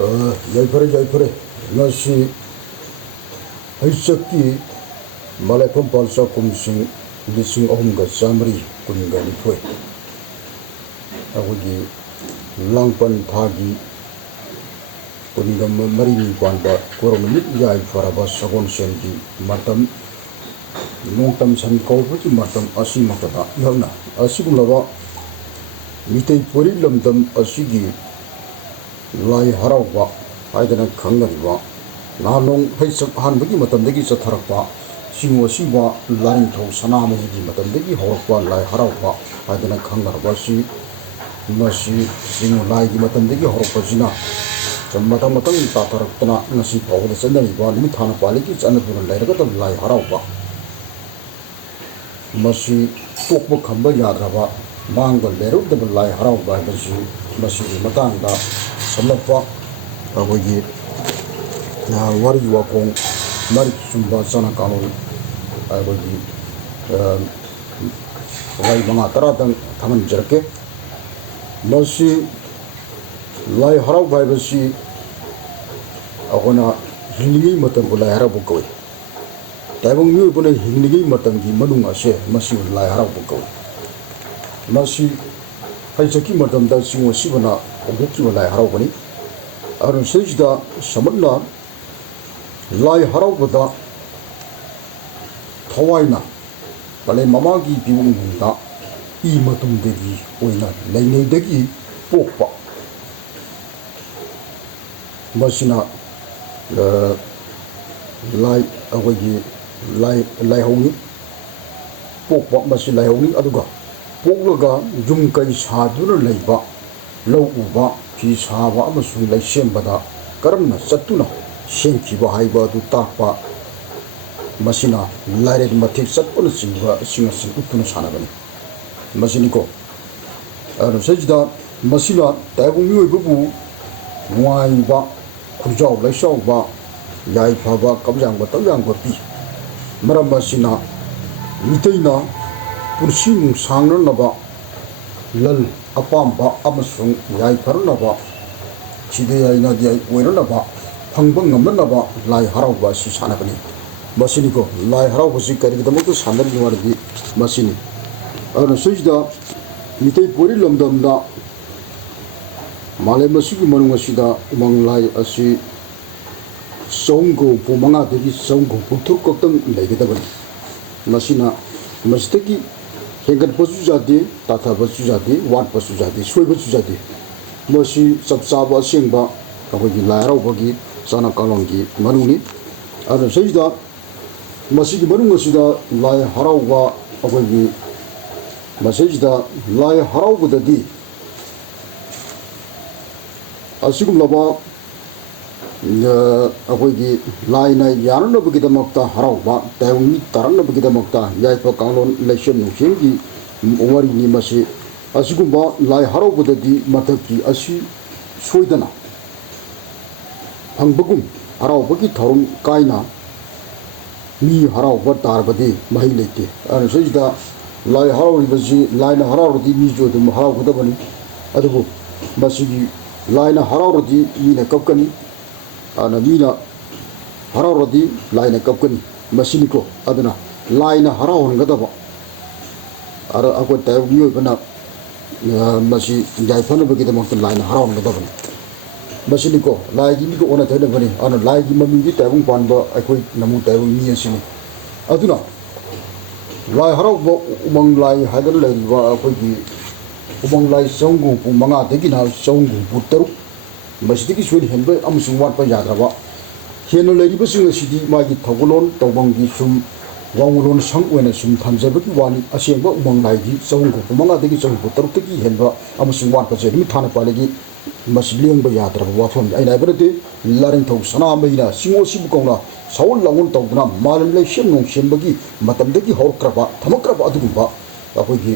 Yaipare, ngasi haisaki malaikum palsa kumsing lising ahumga samri kunga litwe. Agugi langpan thagi kunga mari panda korong mit yai faraba sagon senji matam nongtam san kauputi matam asi makata yawna asigum laba mitay puri lamdam asigi lai harawa haidana khangnariwa nanong haisak hanbagi matamdagi chatharakpa singo siwa laring thau sanamagi matamdagi horakpa lai harawa haidana khangnarwa si masi singo lai gi matamdagi horakpa sina matang matang tataraktana ngasi phawda chanariwa nimit thana paliki chanapura lairaga lai harawa masi tokpa khamba yadraba mangba lerudaba lai harawa basi masi matangda samapa agogi wari wakong mari sumba sana kanon agogi lai manga taratang taman jarke masi lai harau bai basi agona hingi matam lai harau bukawi taibong nyu bune hingi matam gi manung ase masi lai harau bukawi masi haisaki matam da singo sibana obuki lai harau bani arun sejda samanna lai harau bada thawaina bale mamagi biungda I matum degi oina lainei degi pokpa masina lai agogi lai hongi pokpa masi lai hongi aduga poklaga jum kai saduna leiba lau uba fi saba amasung lai sembada karamna satuna senkiba haiba du takpa masina laire mathik satpuna singba singasing utuna sanabani masiniko anu sajda masina taibung yoi bubu waiba khujau laisau ba yai phaba kabjang ba tawyang ba pi maram masina mitaina pursin sangna naba lal apamba amasung yai farnaba chide yai na di oirnaba phangbang ngamnaba lai harauba si sanabani masiniko lai harauba si karigdamak sandan wardi masini anu sujda mitai pori lamdamda malai masigi manung asida umang lai asi songgo pumanga degi songgo puthur koktam leigedabani masina mastaki hengan pasu jade tata pasu jade wat pasu jade soi pasu jade masi sabsaba singba agogi lairau bagi sana kalongi manuni anu sujda masigi manung asida lai harauba agogi masajda lai haraubadadi asigum laba agogi lai na yaranabagidamakta harauba taimi taranabagidamakta yaipa kanglon election nungsengi umari ni masi asigumba lai haraubadadi mathaki asi soidana hangbagum haraubagi tharum kaina mi harauba tarbadi mahi leite anu sajda lai harauribasi laina haraurdi mijo dum haraugudabani adubu masigi laina haraurdi mina kapkani ana mina haraurdi laina kapkani masiniko aduna laina haraurngadaba ara ako tayuyo bana masi jaifana bagidamak laina haraurngadabani masiniko laigi miko ona tayabani ana laigi mamigi tayung panba akoi namu tayung mi asini aduna lai harauba umang lai haidar laiba akoigi umang lai songgu pu manga degi na songgu pu taruk masidigi suil henba amusung watpa yadraba heno laiba sing asidi magi thagulon tawbangi sum wangulon sang wena sum thamjabaki wani asengba umang lai gi songgu pu manga degi songgu pu taruk tegi henba amusung watpa jemi thana palegi masleng ba yadraba wafam aina berate laring thau sana maina singo sibukona sawul langun tawduna malam lai shem nong shembagi matamdagi horkraba thamakraba adugumba akoigi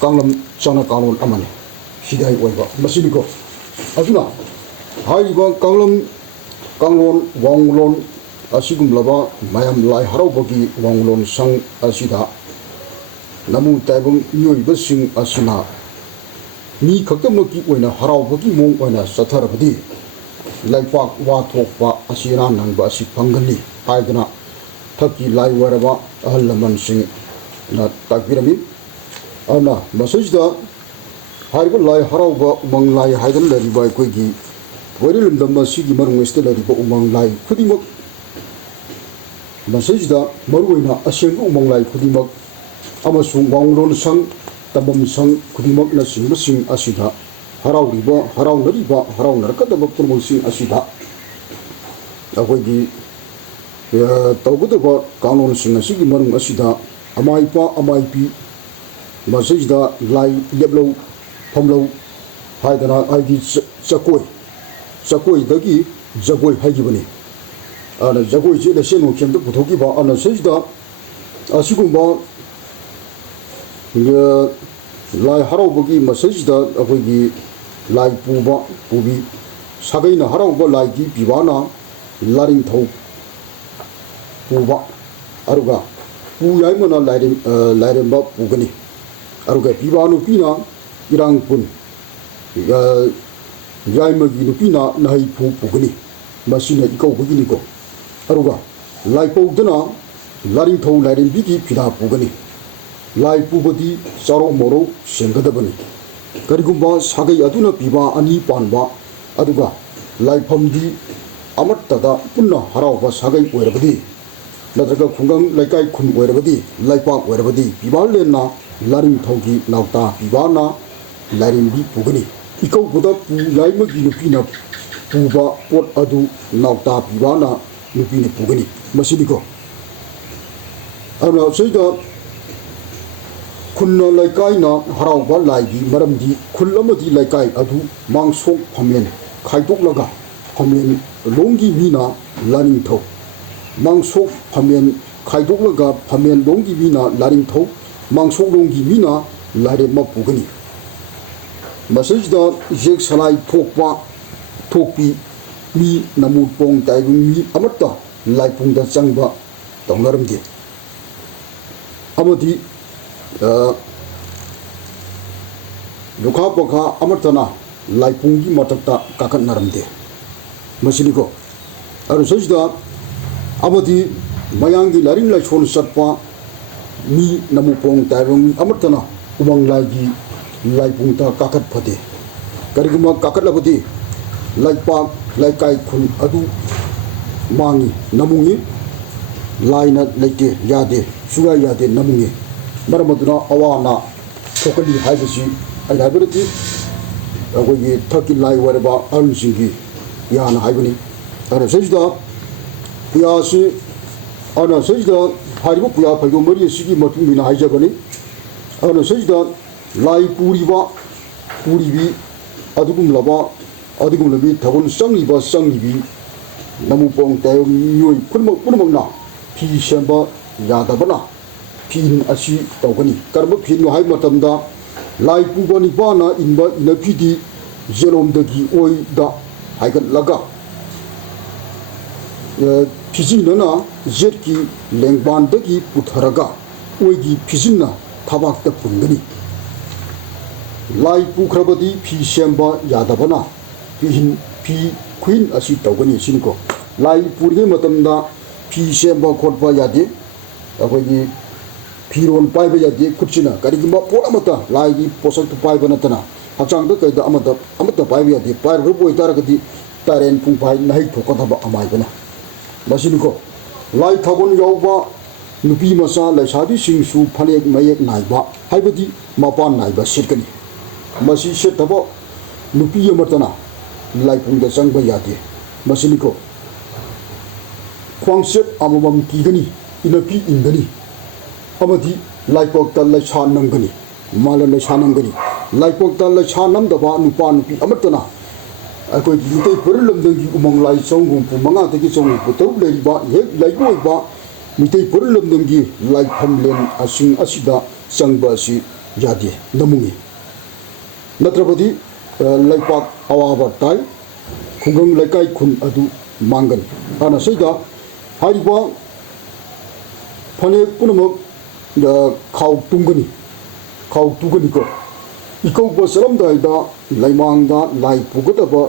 kanglam chana kalon amane sidai oiba masiniko aduna haiba kanglon wanglon asigum laba mayam lai haraubagi wanglon sang asida namu taibung yoiba sing asina mi khaktamaki oina haraubagi mong oina satharabadi ꯂꯩꯄꯥꯛ ꯋꯥꯊꯣꯛꯄ ꯑꯁꯤ ꯑꯅꯥ ꯅꯪꯕ ꯑꯁꯤ ꯐꯪꯒꯅꯤ ꯍꯥꯏꯗꯨꯅ ꯊꯛꯀꯤ ꯂꯥꯏ ꯑꯣꯏꯔꯕ ꯑꯍꯜ ꯂꯃꯟꯁꯤꯡꯅ ꯇꯥꯛꯄꯤꯔꯝꯃꯤ ꯑꯗꯨꯅ ꯃꯁꯤꯁꯤꯗ ꯍꯥꯏꯔꯤꯕ ꯂꯥꯏ ꯍꯔꯥꯎꯕ ꯎꯃꯪ ꯂꯥꯏ ꯍꯥꯏꯗꯨꯅ ꯂꯩꯔꯤꯕ ꯑꯩꯈꯣꯏꯒꯤ ꯋꯥꯏꯔꯤꯂꯝꯗꯝ ꯑꯁꯤꯒꯤ ꯃꯅꯨꯡ ꯑꯁꯤꯗ ꯂꯩꯔꯤꯕ ꯎꯃꯪ ꯂꯥꯏ ꯈꯨꯗꯤꯡꯃꯛ ꯃꯁꯤꯁꯤꯗ ꯃꯔꯨꯑꯣꯏꯅ ꯑꯁꯦꯡꯕ ꯎꯃꯪ ꯂꯥꯏ ꯈꯨꯗꯤꯡꯃꯛ ꯑꯃꯁꯨꯡ ꯋꯥꯡꯂꯣꯟ ꯁꯪ ꯇꯝꯕꯝ ꯁꯪ ꯈꯨꯗꯤꯡꯃꯛꯅꯆꯤꯡꯕꯁꯤꯡ ꯑꯁꯤꯗ ꯍꯔꯥꯎꯔꯤꯕ ꯍꯔꯥꯎꯅꯔꯤꯕ ꯍꯔꯥꯎꯅꯔꯛꯀꯗꯕ ꯄꯨꯝꯅꯃꯛꯁꯤꯡ ꯑꯁꯤꯗ ꯑꯩꯈꯣꯏꯒꯤ ꯇꯧꯒꯗꯕ ꯀꯥꯡꯂꯣꯟꯁꯤꯡ ꯑꯁꯤꯒꯤ ꯃꯅꯨꯡ ꯑꯁꯤꯗ ꯑꯃꯥꯏꯄ ꯑꯃꯥꯏꯄꯤ ꯃꯁꯤꯁꯤꯗ ꯂꯥꯏ ꯂꯦꯞꯂꯧ ꯐꯝꯂꯧ ꯍꯥꯏꯗꯅ ꯍꯥꯏꯗꯤ ꯆꯀꯣꯏꯗꯒꯤ ꯖꯒꯣꯏ ꯍꯥꯏꯈꯤꯕꯅꯤ ꯑꯗꯨꯅ ꯖꯒꯣꯏꯁꯤ ꯂꯩꯁꯦꯟ ꯅꯣꯡꯈꯦꯝꯗ ꯄꯨꯊꯣꯛꯈꯤꯕ ꯑꯗꯨꯅ ꯁꯤꯁꯤꯗ ꯑꯁꯤꯒꯨꯝꯕ ꯂꯥꯏ ꯍꯔꯥꯎꯕꯒꯤ ꯃꯁꯤꯁꯤꯗ ꯑꯩꯈꯣꯏꯒꯤ ꯂꯥꯏ ꯄꯨꯕꯤ ꯁꯥꯒꯩꯅ ꯍꯔꯥꯎꯕ ꯂꯥꯏꯒꯤ ꯄꯤꯕꯥꯅ ꯂꯥꯔꯤꯡꯊꯧ ꯄꯨꯕ ꯑꯗꯨꯒ ꯄꯨ ꯌꯥꯏꯃꯅ ꯂꯥꯏꯔꯦꯝꯕ ꯄꯨꯒꯅꯤ ꯑꯗꯨꯒ ꯄꯤꯕꯥ ꯅꯨꯄꯤꯅ ꯏꯔꯥꯡꯄꯨꯟ ꯌꯥꯏꯃꯒꯤ ꯅꯨꯄꯤꯅ ꯅꯍꯩꯐꯨ ꯄꯨꯒꯅꯤ ꯃꯁꯤꯅ ꯏꯀꯧꯕꯒꯤꯅꯤꯀꯣ ꯑꯗꯨꯒ ꯂꯥꯏꯄꯧꯗꯅ ꯂꯥꯔꯤꯡꯊꯧ ꯂꯥꯏꯔꯦꯝꯕꯤꯒꯤ ꯐꯤꯗꯥ ꯄꯨꯒꯅꯤ ꯂꯥꯏ ꯄꯨꯕꯗꯤ ꯆꯥꯔꯧ ꯃꯧꯔꯧ ꯁꯦꯝꯒꯗꯕꯅꯤ ꯀꯔꯤꯒꯨꯝꯕ ꯁꯥꯒꯩ ꯑꯗꯨꯅ ꯄꯤꯕꯥ ꯑꯅꯤ ꯄꯥꯟꯕ ꯑꯗꯨꯒ ꯂꯥꯏꯐꯝꯗꯤ ꯑꯃꯠꯇꯗ ꯄꯨꯟꯅ ꯍꯔꯥꯎꯕ ꯁꯥꯒꯩ ꯑꯣꯏꯔꯕꯗꯤ ꯅꯠꯇ꯭ꯔꯒ ꯈꯨꯡꯒꯪ ꯂꯩꯀꯥꯏ ꯈꯨꯟ ꯑꯣꯏꯔꯕꯗꯤ ꯂꯩꯄꯥꯛ ꯑꯣꯏꯔꯕꯗꯤ ꯄꯤꯕꯥꯂꯦꯟꯅ ꯂꯥꯔꯤꯡꯊꯧꯒꯤ ꯅꯥꯎꯇꯥ ꯄꯤꯕꯥꯅ ꯂꯥꯏꯔꯦꯝꯕꯤ ꯄꯨꯒꯅꯤ ꯏꯀꯧꯕꯗ ꯄꯨ ꯌꯥꯏꯃꯒꯤ ꯅꯨꯄꯤꯅ ꯄꯨꯕ ꯄꯣꯠ ꯑꯗꯨ ꯅꯥꯎꯇꯥ ꯄꯤꯕꯥꯅ ꯅꯨꯄꯤꯅ ꯄꯨꯒꯅꯤ ꯃꯁꯤꯅꯤꯀꯣ ꯑꯗꯨꯅ ꯁꯤꯗ ꯈꯨꯟꯅ ꯂꯩꯀꯥꯏꯅ ꯍꯔꯥꯎꯕ ꯂꯥꯏꯒꯤ ꯃꯔꯝꯗꯤ ꯈꯨꯜ ꯑꯃꯗꯤ ꯂꯩꯀꯥꯏ ꯑꯗꯨ ꯃꯥꯡꯁꯣꯛ ꯐꯝꯃꯦꯟ ꯈꯥꯏꯗꯣꯛꯂꯒ ꯐꯝꯃꯦꯟ ꯂꯣꯝꯒꯤ ꯃꯤꯅ ꯂꯥꯅꯤꯡꯊꯧ ꯃꯥꯡꯁꯣꯛ ꯐꯝꯃꯦꯟ ꯈꯥꯏꯗꯣꯛꯂꯒ ꯐꯝꯃꯦꯟ ꯂꯣꯝꯒꯤ ꯃꯤꯅ ꯂꯥꯅꯤꯡꯊꯧ ꯃꯥꯡꯁꯣꯛꯂꯣꯝꯒꯤ ꯃꯤꯅ ꯂꯥꯏꯔꯦꯝꯕ ꯄꯨꯒꯅꯤ ꯃꯁꯤꯁꯤꯗ ꯌꯦꯛ ꯁꯂꯥꯏ ꯊꯣꯛꯄꯤ ꯃꯤ ꯅꯃꯨꯠ ꯄꯣꯡ ꯇꯥꯏꯕ ꯃꯤ ꯑꯃꯠꯇ ꯂꯥꯏꯄꯨꯡꯗ ꯆꯪꯕ ꯇꯧꯅꯔꯝꯗꯦ ꯑꯃꯗꯤ ꯂꯨꯈꯥ ꯄꯣꯈꯥ ꯑꯃꯠꯇꯅ ꯂꯥꯏꯄꯨꯡꯒꯤ ꯃꯊꯛꯇ ꯀꯥꯈꯠꯅꯔꯝꯗꯦ ꯃꯁꯤꯅꯤꯀꯣ ꯑꯗꯨꯁꯤꯗ ꯑꯃꯗꯤ ꯃꯌꯥꯡꯒꯤ ꯂꯥꯏꯔꯤꯛ ꯂꯥꯏꯁꯣꯟ ꯆꯠꯄ ꯃꯤ ꯅꯃꯨꯄꯣꯡ ꯇꯥꯏꯕ ꯃꯤ ꯑꯃꯠꯇꯅ ꯎꯃꯪ ꯂꯥꯏꯒꯤ ꯂꯥꯏꯄꯨꯡꯗ ꯀꯥꯈꯠꯐꯗꯦ ꯀꯔꯤꯒꯨꯝꯕ ꯀꯥꯈꯠꯂꯕꯗꯤ ꯂꯩꯄꯥꯛ ꯂꯩꯀꯥꯏ ꯈꯨꯟ ꯑꯗꯨ ꯃꯥꯡꯉꯤ ꯅꯃꯨꯡꯉꯤ ꯂꯥꯏꯅ ꯂꯩꯇꯦ ꯌꯥꯗꯦ ꯁꯨꯡꯌꯥ ꯌꯥꯗꯦ ꯅꯃꯨꯡꯉꯤ ꯃꯔꯝ ꯑꯗꯨꯅ ꯑꯋꯥ ꯑꯅꯥ ꯊꯣꯛꯀꯅꯤ ꯍꯥꯏꯕꯁꯤ ꯑꯩꯅ ꯍꯥꯏꯕꯗꯤ ꯑꯩꯈꯣꯏꯒꯤ ꯊꯛꯀꯤ ꯂꯥꯏ ꯑꯣꯏꯔꯕ ꯑꯍꯜꯁꯤꯡꯒꯤ ꯌꯥꯅ ꯍꯥꯏꯕꯅꯤ ꯑꯗꯨꯅ ꯁꯤꯁꯤꯗ ꯄꯨꯌꯥꯁꯤ ꯑꯗꯨꯅ ꯁꯤꯁꯤꯗ ꯍꯥꯏꯔꯤꯕ ꯄꯨꯌꯥ ꯐꯩꯗꯣꯝ ꯃꯔꯤ ꯑꯁꯤꯒꯤ ꯃꯇꯨꯡ ꯏꯟꯅ ꯍꯥꯏꯖꯕꯅꯤ ꯑꯗꯨꯅ ꯁꯤꯁꯤꯗ ꯂꯥꯏ ꯄꯨꯔꯤꯕꯤ ꯑꯗꯨꯒꯨꯝꯂꯕꯤ ꯊꯧꯒꯜ ꯆꯪꯂꯤꯕꯤ ꯅꯃꯨꯄꯣꯡ ꯇꯥꯏꯕ ꯃꯤꯑꯣꯏ ꯄꯨꯝꯅꯃꯛꯅ ꯐꯤ ꯁꯦꯝꯕ ꯌꯥꯗꯕꯅ ꯐꯤꯟ ꯑꯁꯤ ꯇꯧꯒꯅꯤ ꯀꯔꯝꯕ ꯐꯤꯟꯅꯣ ꯍꯥꯏꯕ ꯃꯇꯝꯗ ꯂꯥꯏ ꯄꯨꯕ ꯅꯤꯄꯥꯅ ꯏꯟꯕ ꯏꯅꯐꯤꯗꯤ ꯌꯦꯂꯣꯝꯗꯒꯤ ꯑꯣꯏꯗ ꯍꯥꯏꯒꯠꯂꯒ ꯐꯤꯖꯤꯟꯅꯅ ꯌꯦꯠꯀꯤ ꯂꯦꯡꯕꯥꯟꯗꯒꯤ ꯄꯨꯊꯔꯒ ꯑꯣꯏꯒꯤ ꯐꯤꯖꯤꯟꯅ ꯊꯕꯥꯛꯇ ꯄꯨꯟꯒꯅꯤ ꯂꯥꯏ ꯄꯨꯈ꯭ꯔꯕꯗꯤ ꯐꯤ ꯁꯦꯝꯕ ꯌꯥꯗꯕꯅ ꯐꯤ ꯈꯨꯏꯟ ꯑꯁꯤ ꯇꯧꯒꯅꯤ ꯁꯤꯅꯤꯀꯣ ꯂꯥꯏ ꯄꯨꯔꯤꯉꯩ ꯃꯇꯝꯗ ꯐꯤ ꯁꯦꯝꯕ ꯈꯣꯠꯄ ꯌꯥꯗꯦ ꯑꯩꯈꯣꯏꯒꯤ ꯐꯤꯔꯣꯜ ꯄꯥꯏꯕ ꯌꯥꯗꯦ ꯈꯨꯠꯁꯤꯅ ꯀꯔꯤꯒꯨꯝꯕ ꯄꯣꯠ ꯑꯃꯠꯇ ꯂꯥꯏꯒꯤ ꯄꯣꯠꯁꯛꯇꯨ ꯄꯥꯏꯕ ꯅꯠꯇꯅ ꯍꯛꯆꯥꯡꯗ ꯀꯩꯗ ꯑꯃꯠꯇ ꯄꯥꯏꯕ ꯌꯥꯗꯦ ꯄꯥꯏꯔꯨꯕ ꯑꯣꯏꯇꯥꯔꯒꯗꯤ ꯇꯥꯔꯦꯟ ꯄꯨꯡꯐꯥꯏ ꯅꯥꯍꯩ ꯊꯣꯛꯀꯗꯕ ꯑꯃꯥꯏꯕꯅ ꯃꯁꯤꯅꯤꯀꯣ ꯂꯥꯏ ꯊꯥꯕꯜ ꯌꯥꯎꯕ ꯅꯨꯄꯤ ꯃꯆꯥ ꯂꯩꯁꯥꯕꯤꯁꯤꯡꯁꯨ ꯐꯅꯦꯛ ꯃꯌꯦꯛ ꯅꯥꯏꯕ ꯍꯥꯏꯕꯗꯤ ꯃꯄꯥꯟ ꯅꯥꯏꯕ ꯁꯦꯠꯀꯅꯤ ꯃꯁꯤ ꯁꯦꯠꯇꯕ ꯅꯨꯄꯤ ꯑꯃꯠꯇꯅ ꯂꯥꯏꯄꯨꯡꯗ ꯆꯪꯕ ꯌꯥꯗꯦ ꯃꯁꯤꯅꯤꯀꯣ ꯈ꯭ꯋꯥꯡꯆꯦꯠ ꯑꯃꯃꯝ ꯀꯤꯒꯅꯤ ꯏꯅꯐꯤ ꯏꯟꯒꯅꯤ ꯑꯃꯗꯤ ꯂꯥꯏꯄꯛꯇ ꯂꯩꯁꯥ ꯅꯝꯒꯅꯤ ꯃꯥꯂ ꯂꯩꯁꯥ ꯅꯝꯒꯅꯤ ꯂꯥꯏꯄꯛꯇ ꯂꯩꯁꯥ ꯅꯝꯗꯕ ꯅꯨꯄꯥ ꯅꯨꯄꯤ ꯑꯃꯠꯇꯅ ꯑꯩꯈꯣꯏꯒꯤ ꯃꯤꯇꯩ ꯄꯨꯔꯂꯝꯗꯝꯒꯤ ꯎꯃꯪ ꯂꯥꯏ ꯆꯪꯍꯨꯝꯐꯨ ꯃꯉꯥꯗꯒꯤ ꯆꯪꯍꯨꯝꯐꯨ ꯇꯔꯨꯛ ꯂꯩꯔꯤꯕ ꯍꯦꯛ ꯂꯩꯕ ꯃꯤꯇꯩ ꯄꯨꯔꯂꯝꯗꯝꯒꯤ ꯂꯥꯏꯐꯝꯂꯦꯟ ꯑꯁꯤꯗ ꯆꯪꯕ ꯑꯁꯤ ꯌꯥꯗꯦ ꯅꯃꯨꯡꯉꯤ ꯅꯠꯇ꯭ꯔꯕꯗꯤ ꯂꯩꯄꯥꯛ ꯑꯋꯥꯕ ꯇꯥꯏ ꯈꯨꯡꯒꯪ ꯂꯩꯀꯥꯏ ꯈꯨꯟ ꯑꯗꯨ ꯃꯥꯡꯒꯅꯤ ꯑꯗꯨꯅ ꯁꯤꯗ ꯍꯥꯏꯔꯤꯕ ꯐꯅꯦꯛ ꯄꯨꯝꯅꯃꯛ ꯈꯥꯎ ꯇꯨꯒꯅꯤꯀꯣ ꯏꯀꯧꯕ ꯆꯠꯂꯝꯗꯥꯏꯗ ꯂꯩꯃꯥꯡꯗ ꯂꯥꯏ ꯄꯨꯒꯗꯕ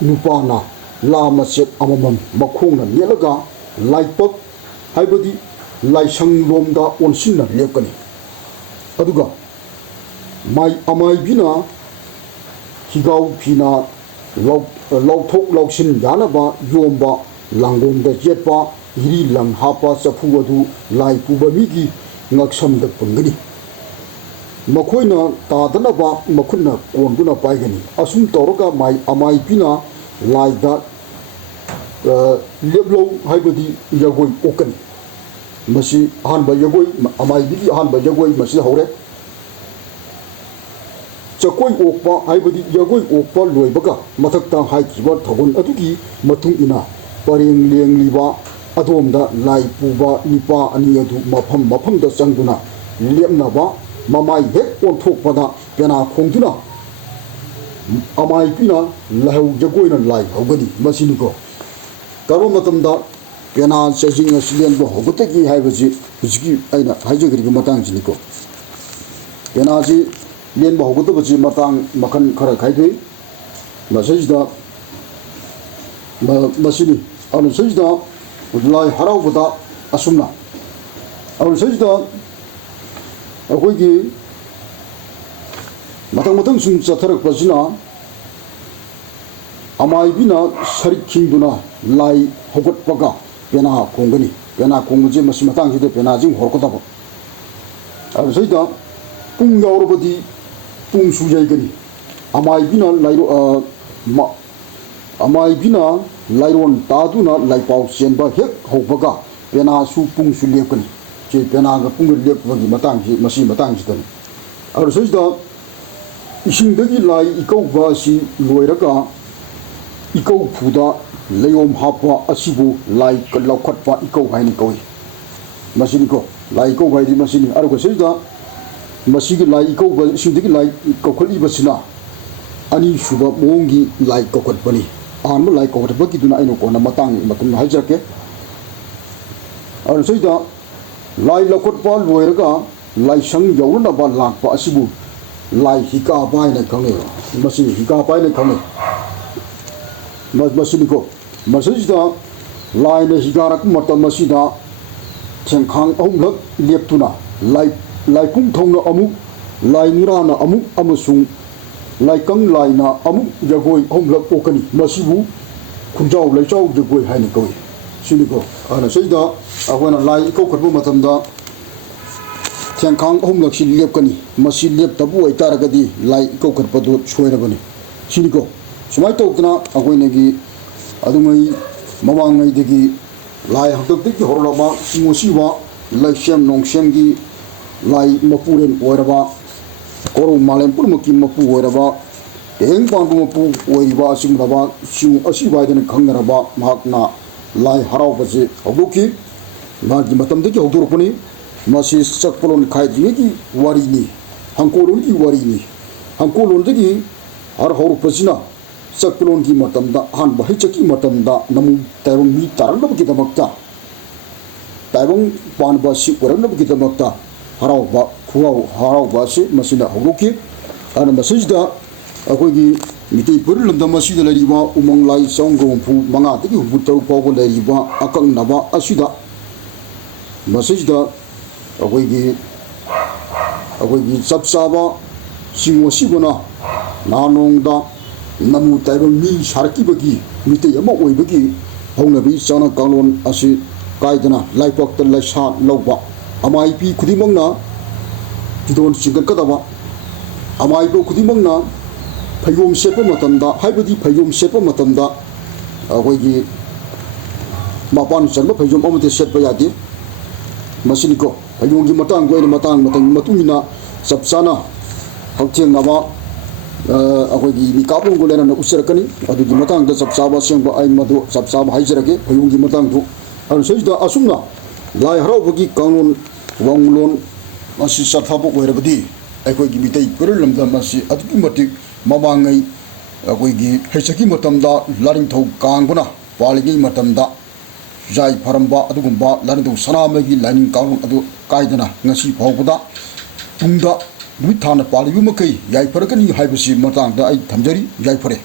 ꯅꯨꯄꯥꯅ la macet amamam makhongna nelaga laipak haibadi laisang lomda onsinna lepkani aduga mai amai bina higau phina lauthok lausin yanaba yomba langomda jetpa iri lang hapa chafu adu lai puba migi ngaksamda pungani makoina tadanaba makhunna konduna paigani asum toroga mai amai bina laida leblo haibadi yagoi okani masi hanba yagoi amai bigi hanba yagoi masi hore chakoi okpa haibadi yagoi okpa loibaga mathakta haikiba thogon adugi matung ina pareng leng liba adomda lai puba nipa ani adu mafam da changduna lemnaba mamai hek onthokpada pena khongduna amai pina lahu jagoina lai hogani masini ko karo matamda pena chajing aslian bo hogotaki haibaji hujiki aina haijagri matang jiniko pena ji len bo hogotabaji matang makan khara khaidoi masajda masini anu sajda lai haraubuda asumna anu sajda akoigi matang sum chatharakpasina amai bina sarik khingduna lai hogotpaga pena khongani pena khongje masi matang jide pena jing horkodaba anu sajda pung yaurobadi pung sujaigani amai bina lairo amai bina lairon taduna laipau senba hek hogbaga pena su pung su lepkani je pena ga pung lepbagi matang ji masi matang ji tani ar sojda isingdagi lai ikau ba si loiraga ikau phuda layom hapa asibu lai kalakhatpa ikau haini koi masini ko lai ikau haidi masini ar ko sojda masigi lai ikau ba isingdagi lai kokhali basina ani suba mongi lai kokhatpani anma lai kokhatpaki duna aino ko na matang matum hajarke ar sojda lai lakotpa loiraga lai sang yauna ba lakpa asibu lai hika bai na khange masi hika bai na khange masini ko masajda lai na higarak mata masida thengkhang ahumlak leptuna lai pung thongna amuk lai nirana amuk amasung lai kang lai na amuk jagoi ahumlak okani masibu khunjau laichau jagoi haina koi sini ko ana sajda ahona lai ko khatbu matamda thengkhang ahumlak si lepkani masi leptabu aitaragadi lai ko khatpadu soirabani sini ko sumai tokna akoinagi adumai mamangai degi lai hakdagi horlaba musiwa lai sem nong semgi lai mapuren oiraba koru malem purmaki mapu oiraba eng pangbu mapu oiriba singraba siu asibaidana khangaraba mahakna lai haraubaje hogdoki magi matamdagi hogdorpani masi sakpolon khaidigi warini hangkolongi warini hangkolondagi har horupasina sakpolon ki matamda han bahaichaki matamda namu taibang mi taranabaki damakta taibang panba si oranabaki damakta harauba khuau harauba si masina hogdoki ana masajda akoigi mitei purilamda masida lariba umang lai saungrompu manga dagi hubutaru pawgo lariba akang naba asida masajda akoigi chapsaba singosibona nanongda namu taibang mi sarkibagi mitei ama oibagi hongnabi chana kanglon asi kaidana laipakta laisa lauba amai pi khudimangna pidon singakadaba amai po khudimangna phayom sepa matamda haibadi phayom sepa matamda akoigi mapan chanba phayom amate setpa yade masini ko phayomgi matang goina matang matungina chapchana haktheng naba akoigi mikapung golena na usarakani adugi matang da chapchaba sengba ai madu chapchaba haijarage phayomgi matang du an sejda asumna lai haraugi kanglon wanglon masi sathabu oirabadi akoigi mitei purilamda masi adugi matik mamangai akoigi haisaki matamda laring thau kangbuna paligi matamda jai pharamba adugumba laring sanamagi lining kanglon adu kaidana ngasi phawbada tungda nuithana palibu makai yai pharakani haibasi matangda ai thamjari yai phare